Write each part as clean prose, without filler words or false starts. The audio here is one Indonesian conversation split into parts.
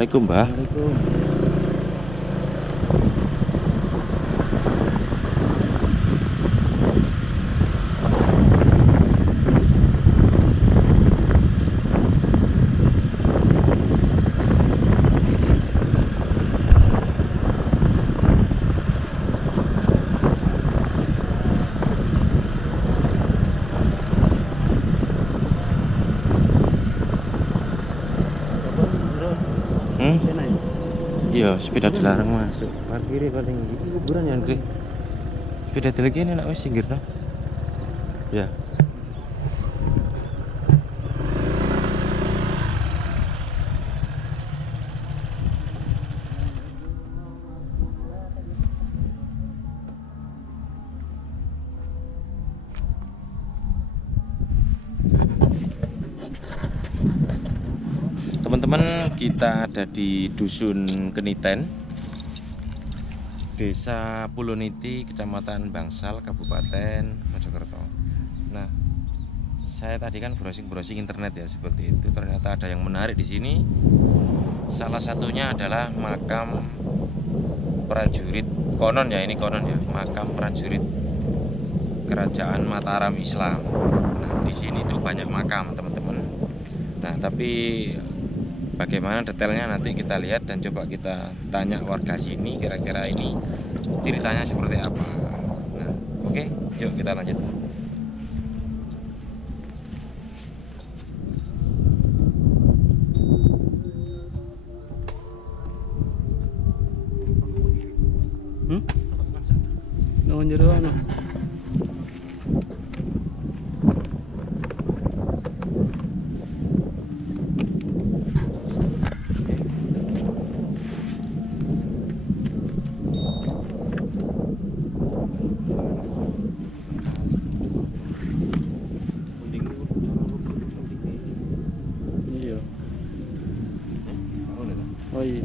Assalamualaikum, Mbah. Assalamualaikum. Hmm? Kena ya? Iya, sepeda dilarang masuk. Parkirnya paling iki kuburan ya, Andre. Sepeda lagi ini nak wis singgir no. Ya. Teman-teman, kita ada di Dusun Keniten, Desa Puloniti, Kecamatan Bangsal, Kabupaten Mojokerto. Nah, saya tadi kan browsing internet ya, seperti itu. Ternyata ada yang menarik di sini. Salah satunya adalah makam prajurit, konon ya, makam prajurit Kerajaan Mataram Islam. Nah, di sini tuh banyak makam, teman-teman. Nah, tapi bagaimana detailnya nanti kita lihat dan coba kita tanya warga sini kira-kira ini ceritanya seperti apa. Nah, oke, yuk kita lanjut. No jero ano. Iya. Oh iya.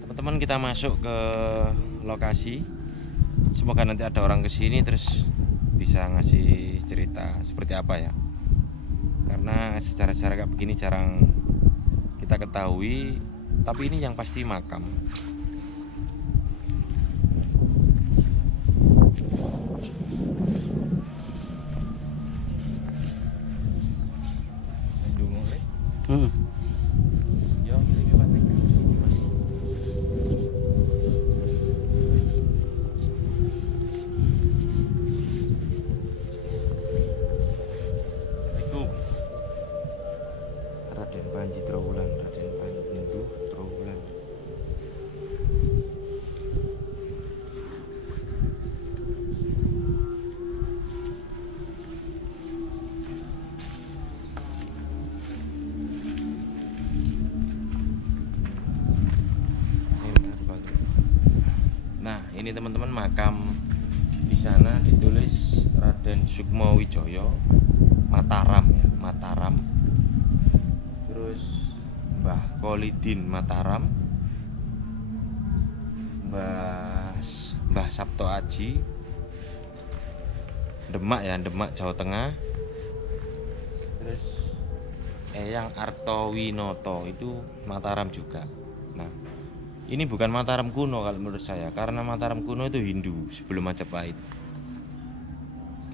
Teman-teman, kita masuk ke lokasi. Semoga nanti ada orang kesini terus bisa ngasih cerita seperti apa ya. Karena secara kayak begini jarang kita ketahui. Tapi ini yang pasti makam. Raden Panji Trowulan, Raden Panji Ninduh Trowulan. Nah, ini teman-teman makam di sana ditulis Raden Sukmo Wijoyo Mataram ya, Mataram. Terus Mbah Kolidin Mataram, Mbah Sabto Aji Demak ya, Demak Jawa Tengah. Terus Eyang Artowinoto itu Mataram juga. Nah, ini bukan Mataram kuno kalau menurut saya, karena Mataram kuno itu Hindu sebelum Majapahit.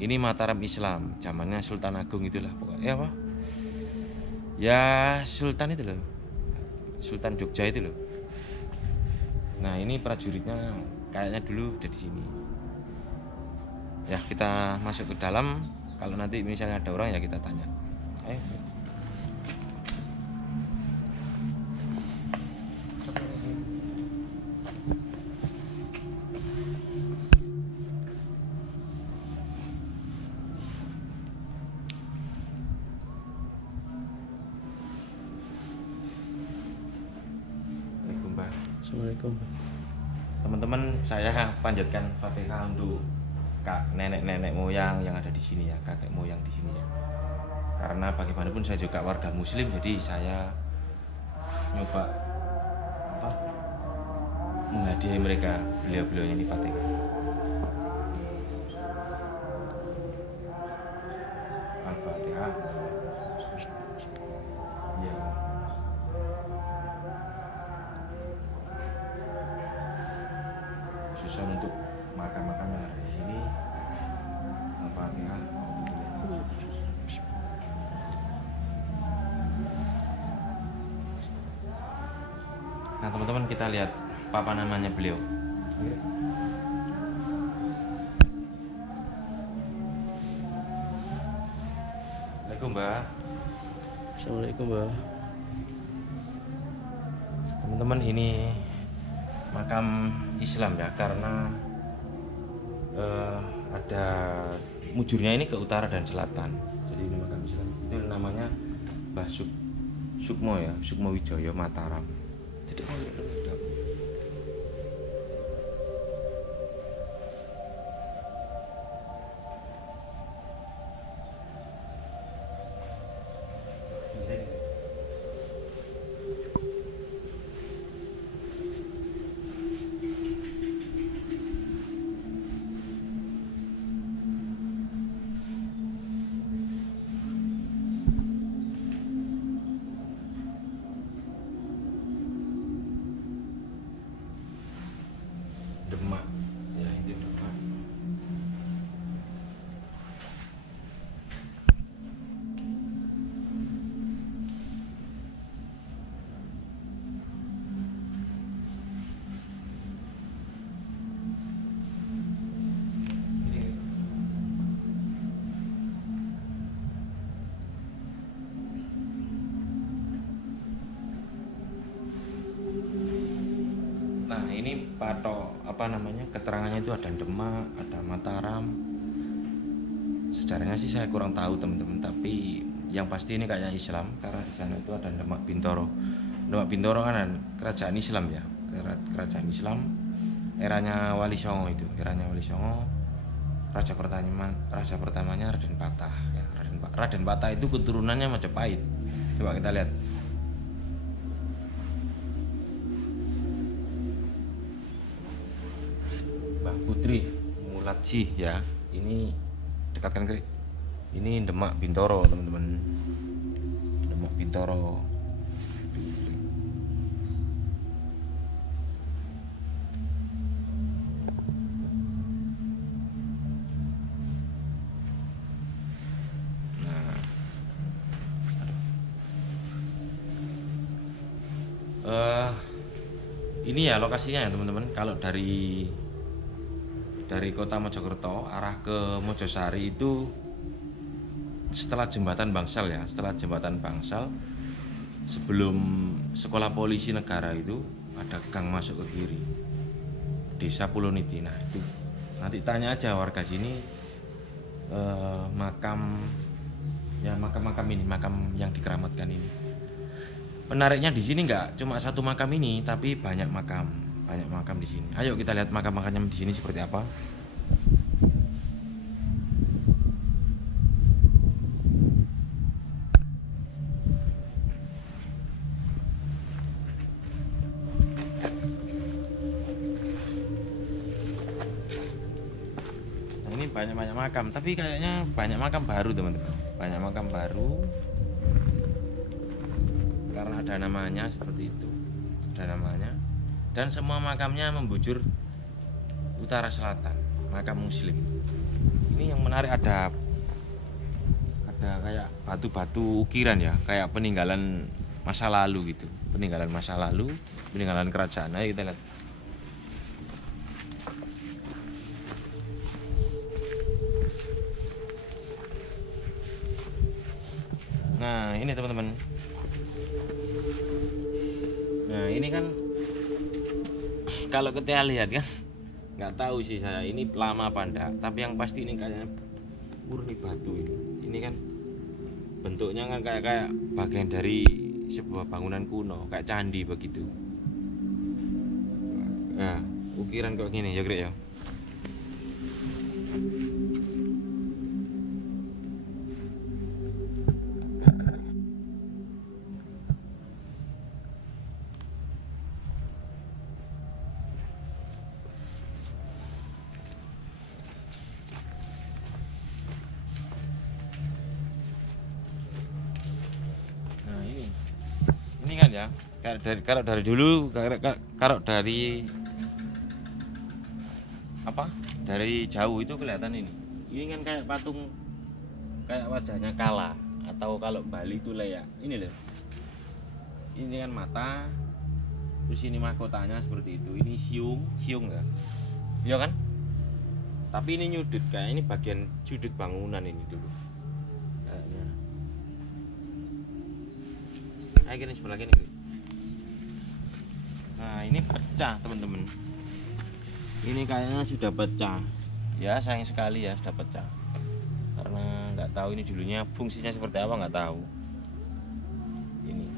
Ini Mataram Islam, zamannya Sultan Agung itulah pokoknya apa? Ya Sultan itu loh, Sultan Jogja itu loh. Nah, ini prajuritnya kayaknya dulu udah di sini. Ya, kita masuk ke dalam. Kalau nanti misalnya ada orang ya kita tanya. Ayo. Assalamualaikum. Teman-teman, saya panjatkan Fatihah untuk nenek-nenek moyang yang ada di sini ya, kakek moyang di sini ya. Karena bagaimanapun saya juga warga Muslim, jadi saya nyoba apa menghadiahi mereka, beliau-beliau ini Fatihah. Al-Fatihah. susun untuk makam-makam yang ada di sini. Al-Fatihah. Nah teman-teman, kita lihat apa namanya beliau. Assalamualaikum Mbak. Assalamualaikum, Mbak. Teman-teman, ini makam Islam ya, karena ada mujurnya ini ke utara dan selatan. Jadi ini makam Islam. Itu namanya Mbah Sukmo ya, Sukmo Wijoyo Mataram. Jadi Demak ya, itu Demak. Nah ini patok apa namanya, keterangannya itu ada Demak, ada Mataram. Sejarahnya sih saya kurang tahu teman-teman, tapi yang pasti ini kayaknya Islam karena di sana itu ada Demak Bintoro. Demak Bintoro kan kerajaan Islam ya, kerajaan Islam eranya Wali Songo itu, eranya Wali Songo. Raja pertamanya Raden Patah ya, Raden Patah itu keturunannya Majapahit. Coba kita lihat. Mbah Putri Mulatji ya, ini dekatkan ke ini Demak Bintoro teman-teman, Demak Bintoro. Nah, ini ya lokasinya ya teman-teman. Kalau dari kota Mojokerto arah ke Mojosari itu setelah jembatan Bangsal ya, setelah jembatan Bangsal sebelum sekolah polisi negara itu ada gang masuk ke kiri, Desa Puloniti. Nah itu nanti tanya aja warga sini, makam ini, makam yang dikeramatkan ini. Menariknya di sini nggak cuma satu makam ini, tapi banyak makam di sini. Ayo kita lihat makam-makamnya di sini seperti apa. Nah, ini banyak makam, tapi kayaknya banyak makam baru teman-teman. Banyak makam baru karena ada namanya seperti itu, ada namanya. Dan semua makamnya membujur utara selatan, makam Muslim. Ini yang menarik, ada kayak batu-batu ukiran ya, kayak peninggalan masa lalu gitu, peninggalan kerajaan. Ayo kita lihat. Nah ini teman-teman, nah ini kan kalau kita lihat kan nggak tahu sih saya ini lama apa enggak, tapi yang pasti ini kayaknya murni batu ini kan bentuknya kan kayak bagian dari sebuah bangunan kuno, kayak candi begitu. Nah ukiran kok gini ya Greg ya. Ini kan ya, kalau dari dulu, kalau apa dari jauh itu kelihatan ini kan kayak patung, kayak wajahnya Kala, atau kalau Bali itu Lea. Ini loh, ini kan mata, terus ini mahkotanya seperti itu. Ini siung ya, iya kan? Tapi ini nyudut, kayak ini bagian sudut bangunan ini dulu kayaknya. Kayak gini sebelah gini. Nah ini pecah teman-teman, ini kayaknya sudah pecah ya, sayang sekali ya sudah pecah, karena nggak tahu ini dulunya fungsinya seperti apa, nggak tahu. Ini,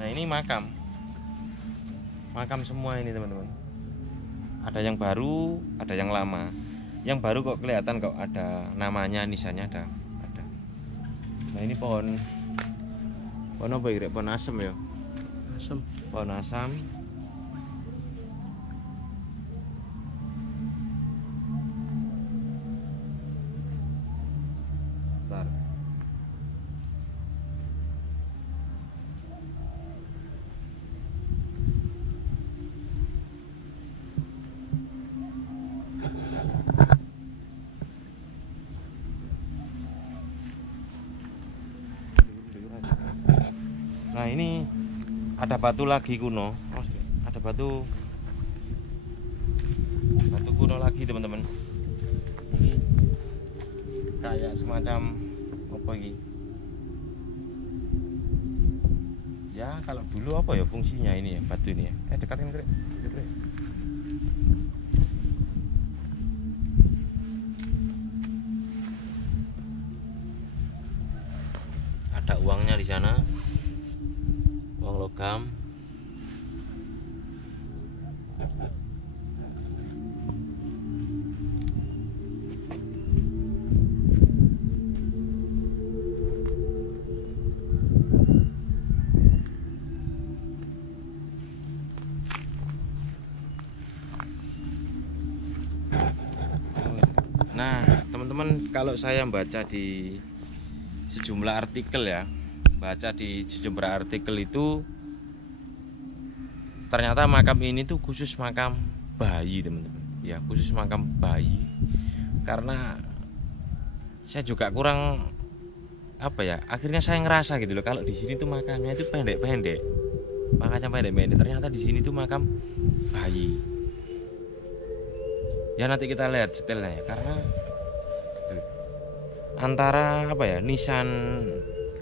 nah ini makam semua ini teman-teman, ada yang baru ada yang lama. Yang baru kok kelihatan kok ada namanya, nisannya ada. Nah ini pohon apa ya, pohon asem ya, pohon asam. Bentar. Nah ini ada batu lagi kuno, ada batu kuno lagi teman-teman. Ini kayak semacam apa ini ya, kalau dulu apa ya fungsinya ini ya, batu ini ya. Dekatin Krik. Ada uangnya di sana, uang logam. Nah teman-teman, kalau saya baca di sejumlah artikel ya, itu ternyata makam ini tuh khusus makam bayi teman-teman ya, khusus makam bayi. Karena saya juga kurang apa ya, akhirnya saya ngerasa gitu loh, kalau di sini tuh makamnya itu pendek-pendek, makanya pendek-pendek. Ternyata di sini tuh makam bayi. Ya nanti kita lihat detailnya ya, karena antara apa ya, nisan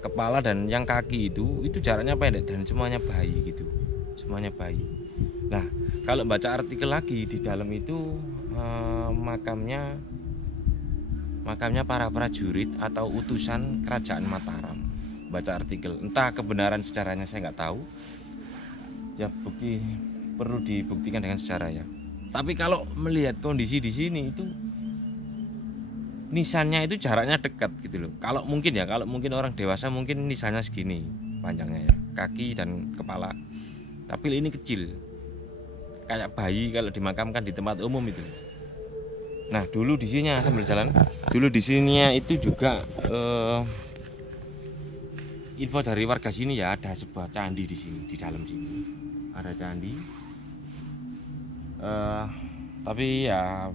kepala dan yang kaki itu jaraknya pendek dan semuanya bayi gitu, semuanya bayi. Nah kalau baca artikel lagi di dalam itu makamnya para prajurit atau utusan kerajaan Mataram. Baca artikel, entah kebenaran sejarahnya saya nggak tahu ya, perlu dibuktikan dengan sejarah ya. Tapi kalau melihat kondisi di sini itu nisannya itu jaraknya dekat gitu loh. Kalau mungkin orang dewasa mungkin nisannya segini panjangnya ya, kaki dan kepala. Tapi ini kecil, kayak bayi kalau dimakamkan di tempat umum itu. Nah dulu di sini sambil jalan, dulu di sini itu juga info dari warga sini ya, ada sebuah candi di sini, di dalam sini ada candi. Tapi ya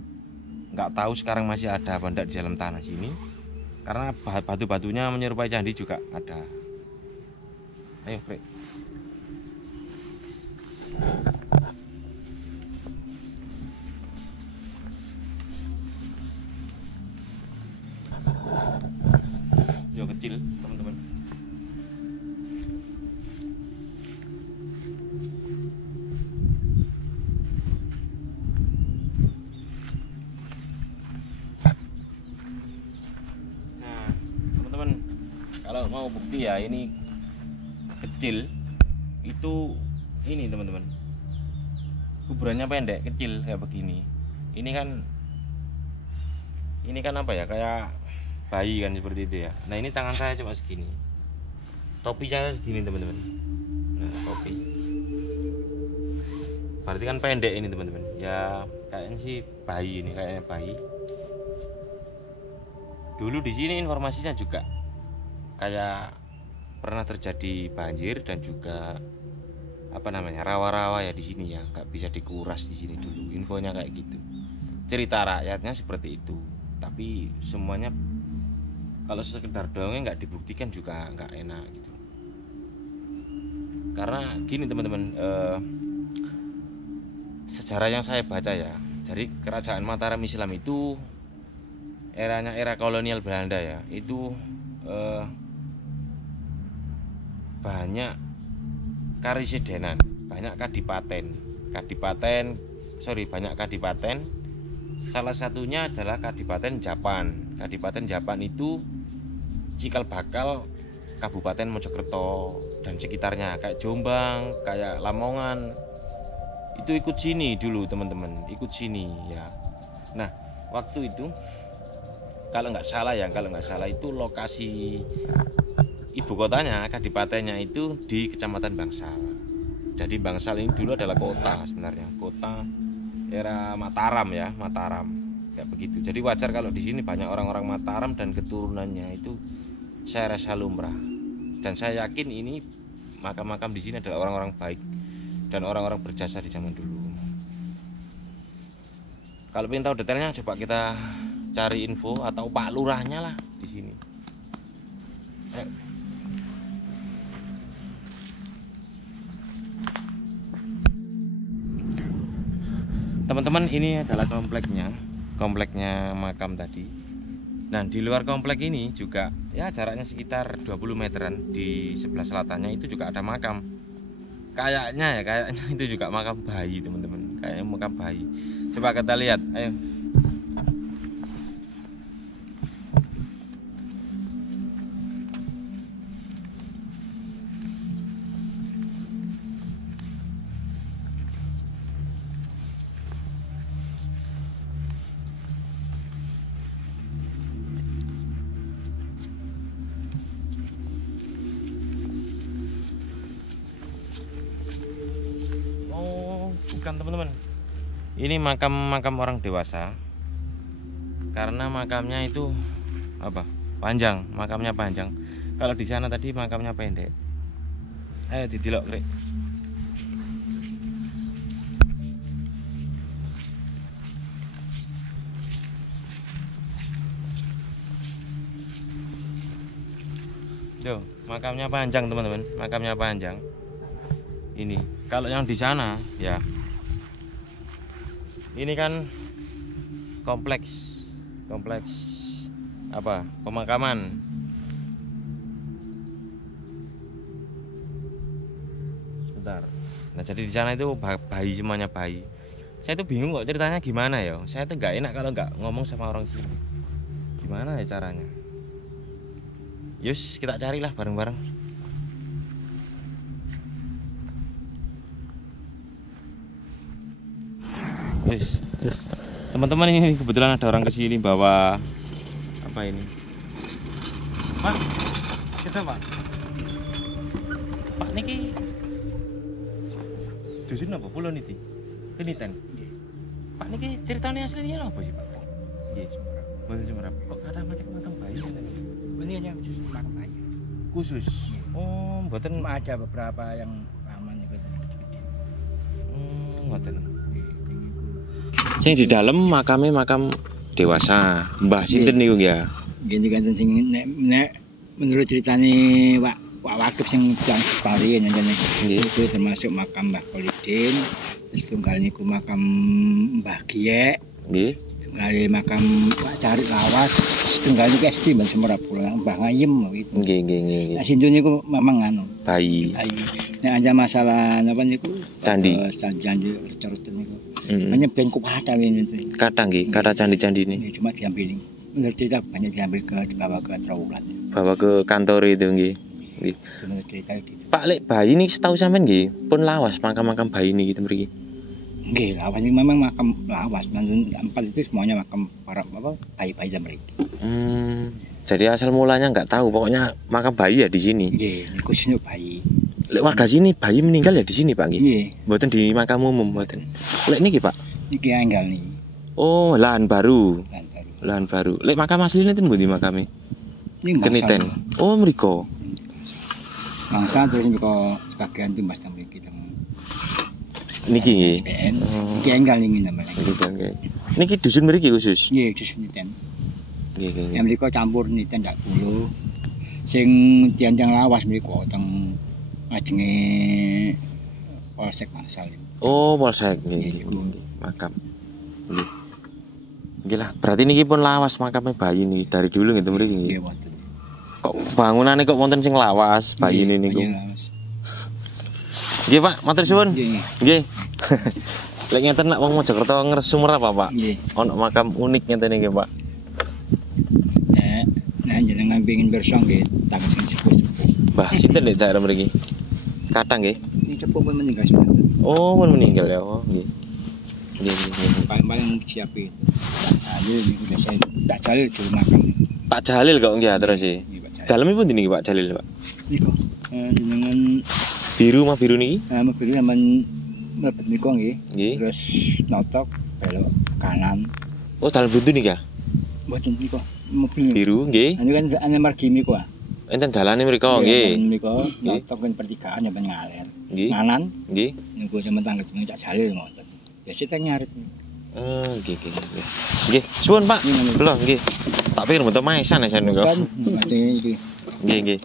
nggak tahu sekarang masih ada apa enggak di dalam tanah sini, karena batu-batunya menyerupai candi juga ada. Ayo Krik. Yo kecil teman-teman. Kalau mau bukti ya, ini kecil itu, ini teman-teman, kuburannya pendek kecil kayak begini. Ini kan apa ya, kayak bayi kan seperti itu ya. Nah ini tangan saya cuma segini, topi saya segini teman-teman. Nah topi berarti kan pendek ini teman-teman ya, kayaknya sih bayi, ini kayaknya bayi. Dulu di sini informasinya juga kayak pernah terjadi banjir dan juga apa namanya, rawa-rawa ya di sini ya, nggak bisa dikuras di sini dulu. Infonya kayak gitu. Cerita rakyatnya seperti itu. Tapi semuanya kalau sekedar dongeng nggak dibuktikan juga nggak enak gitu. Karena gini teman-teman, sejarah yang saya baca ya, dari kerajaan Mataram Islam itu era kolonial Belanda ya, itu banyak karesidenan, banyak kadipaten. Salah satunya adalah Kadipaten Japan. Kadipaten Japan itu cikal bakal Kabupaten Mojokerto dan sekitarnya, kayak Jombang, kayak Lamongan. Itu ikut sini dulu teman-teman, ikut sini ya. Nah, waktu itu kalau nggak salah itu lokasi ibu kotanya, kadipatennya itu di Kecamatan Bangsal. Jadi Bangsal ini dulu adalah kota sebenarnya, kota era Mataram ya, Mataram kayak begitu. Jadi wajar kalau di sini banyak orang-orang Mataram dan keturunannya itu saya rasa lumrah. Dan saya yakin ini makam-makam di sini adalah orang-orang baik dan orang-orang berjasa di zaman dulu. Kalau ingin tahu detailnya coba kita cari info atau Pak Lurahnya lah di sini. Ayo. Teman-teman, ini adalah kompleknya makam tadi. Nah, di luar komplek ini juga ya jaraknya sekitar 20 meteran, di sebelah selatannya itu juga ada makam. Kayaknya itu juga makam bayi teman-teman, kayaknya makam bayi. Coba kita lihat, ayo. Bukan teman-teman, ini makam orang dewasa, karena makamnya itu panjang, makamnya panjang. Kalau di sana tadi makamnya pendek. Ayo didelok Krek. Tuh, makamnya panjang teman-teman, makamnya panjang. Ini kalau yang di sana ya, ini kan kompleks pemakaman. Sebentar. Nah, jadi di sana itu bayi, semuanya bayi. Saya tuh bingung kok ceritanya gimana ya. Saya tuh nggak enak kalau nggak ngomong sama orang sini. Gimana ya caranya? Yus, kita carilah bareng-bareng. Yes. Teman-teman, ini kebetulan ada orang kesini bawa apa ini? Pak, kita Pak. Pak niki dusun apa pulau niki? Keniten. Pak niki ceritanya aslinya apa sih Pak? Nggih, Semarang. Kok ada macam bayi ngene? Ini hanya khusus makam bayi. Khusus. Oh, mboten Ada beberapa yang aman itu gede-gede. Mboten. Sing di dalam makam dewasa. Mbah sinten niku ya? Gini kan sing nek menurut ceritane Pak Wakif sing jang Bali ngene itu termasuk makam Mbah Kolidin, terus tunggal niku makam Mbah Giek. Nggih. Tunggal makam Pak Carik Lawas, tunggal niku SD Mbah Semerap pulang Mbah Ngayem gitu. Nggih. Nah, sintu niku memang Bayi. Nek aja masalah napa niku? Candi Ceruten niku. Hanya ben kuwata itu. Kata nggih, kata candi-candi ini. Cuma diambil menurut cerita banyak diambil dibawa ke Trawulan. Bawa ke kantor itu nggih. Nggih. Menurut cerita gitu. Pak lek bayi ini setahu sampean nggih, pun lawas makam bayi ini gitu mriki. Nggih, lawas ini memang makam lawas. Empat itu semuanya makam para bayi-bayi dan mriki. Jadi asal mulanya nggak tahu, pokoknya makam bayi ya di sini. Nggih, khususnya bayi. Lek warga sini bayi meninggal ya di sini Pak nggih. Nggih. Mboten di makam umum mboten. Lek niki Pak. Niki enggal nih. Oh, lahan baru. Kan baru. Lahan baru. Lek makam asline ten pundi makame? Keniten. Oh, mriko. Bangsa terus kok sebagian itu Mas mriki teng Niki nggih. SPN. Iki enggal ini namanya. Niki dusun mriki khusus. Nggih, dusun niten. Nggih nggih. Yang mriko campur niten ndak kulo. Sing tiang-tiang lawas mriko teng ajenge Polsek Bangsal. Oh, Polsek Nggih, nggih. niku. Makam. Nggih. Nggih lah, berarti niki pun lawas makamnya bayi nih dari dulu gitu mriki nggih. Nggih wonten. Kok bangunane kok wonten sing lawas bayi ini niku. Nggih, lawas. Nggih, Pak, matur suwun. Nggih. Nggih. Lek ngeten nak wong Mojokerto ngresu apa, Pak? Nggih. Ono makam unik ngeten iki, Pak. Nah jenengan pengin bersong nggih, tangan sing sepuh-sepuh. Mbah sinten nek daerah mriki? Kathang nggih. Ini sepuh pun meninggal sebentar. Oh, pun meninggal ya. Oh, nggih. Nggih, nggih. Paling siap itu. Jalil ini udah saya tak jalil dulu makam. Pak Jalil kok nggih terus sih. Ini Pak Jalil. Dalamnya pun niki Pak Jalil, Pak. Ini kok jenengan Biru mah biru niki. mobil sampean mlebet niku nggih. Nggih. Terus notok belok kanan. Oh, dalam buntu nih ya? Mboten niku mobil. Biru nggih. Ini kan ane margi niku ah. Enten dalane mriko nggih. Niku Nggih. notok kan pertigaan sampean ngalen. Nggih. Kanan Nggih. niku sampean tangga jeneng Cak Jalil ngoten. Ya sita nyarep. Nggih, nggih, nggih. Nggih, suwun Pak. Belum nggih. Tak pikir bentuk maesan ya niku. Kan mati iki. Nggih, nggih.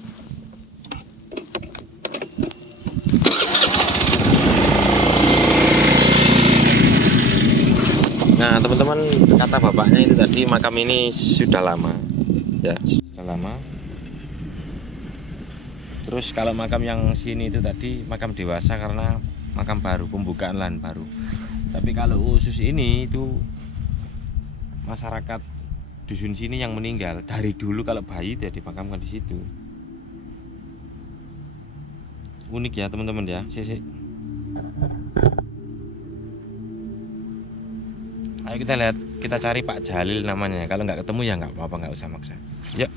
Nah, teman-teman, kata bapaknya itu tadi makam ini sudah lama. Ya, sudah lama. Terus kalau makam yang sini itu tadi makam dewasa karena makam baru, pembukaan lahan baru. Tapi kalau khusus ini itu masyarakat dusun sini yang meninggal dari dulu kalau bayi dia dimakamkan di situ. Unik ya teman-teman ya. Sisi. Ayo kita lihat, kita cari Pak Jalil namanya. Kalau nggak ketemu ya nggak apa-apa, nggak usah maksa. Yuk.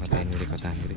Kota ini, kota ini.